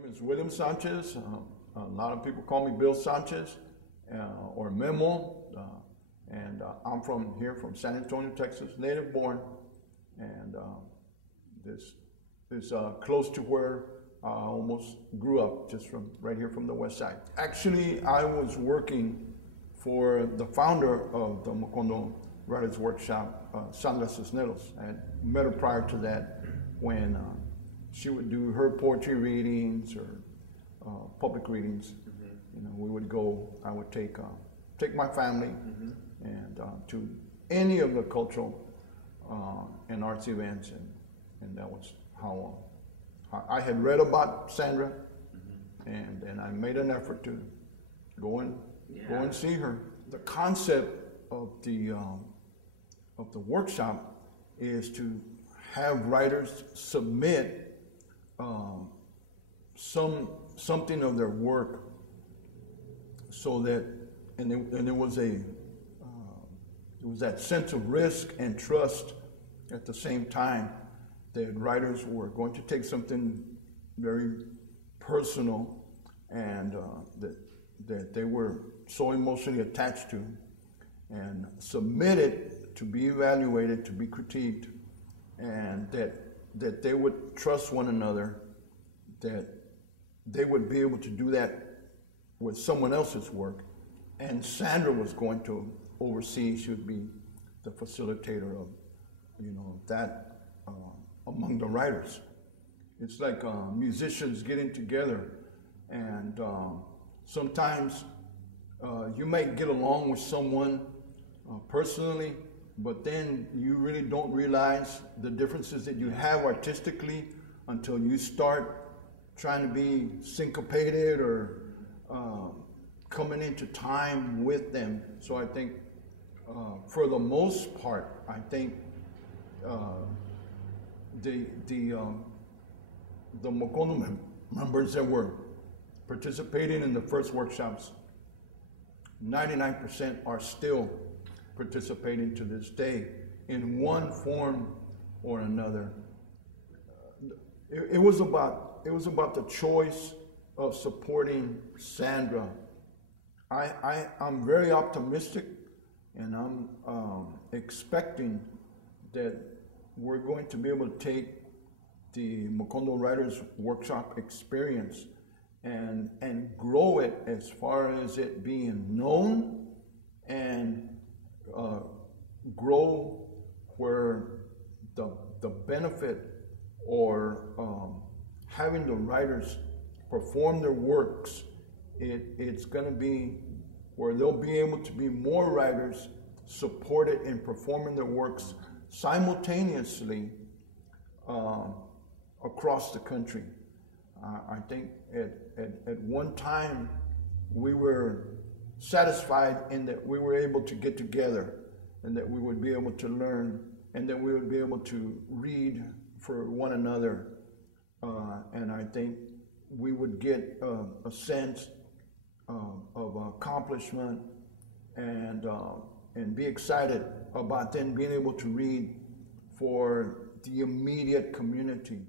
name is William Sanchez. A lot of people call me Bill Sanchez or Memo. I'm from here, from San Antonio, Texas, native born. And this is close to where I almost grew up, just from right here from the west side. Actually, I was working for the founder of the Macondo Writers Workshop, Sandra Cisneros. I had met her prior to that when she would do her poetry readings or public readings. You know, we would go, I would take my family and to any of the cultural and arts events, and that was how I had read about Sandra, and I made an effort to go and see her. The concept of the workshop is to have writers submit something of their work, so that it was that sense of risk and trust at the same time, that writers were going to take something very personal and that they were so emotionally attached to, and submit it to be evaluated, to be critiqued, and that they would trust one another, that they would be able to do that with someone else's work. And Sandra was going to oversee, she would be the facilitator of, that among the writers. It's like musicians getting together, and sometimes you might get along with someone personally, but then you really don't realize the differences that you have artistically until you start trying to be syncopated or coming into time with them. So I think for the most part, I think the Macondo members that were participating in the first workshops, 99% are still participating to this day in one form or another. It was about the choice of supporting Sandra. I'm very optimistic, and I'm expecting that we're going to be able to take the Macondo Writers Workshop experience and grow it as far as it being known, and grow where the benefit or having the writers perform their works, it's going to be where they'll be able to be more writers supported in performing their works simultaneously across the country. I think at one time we were satisfied in that we were able to get together, and that we would be able to learn, and that we would be able to read for one another. And I think we would get a sense of accomplishment and be excited about then being able to read for the immediate community.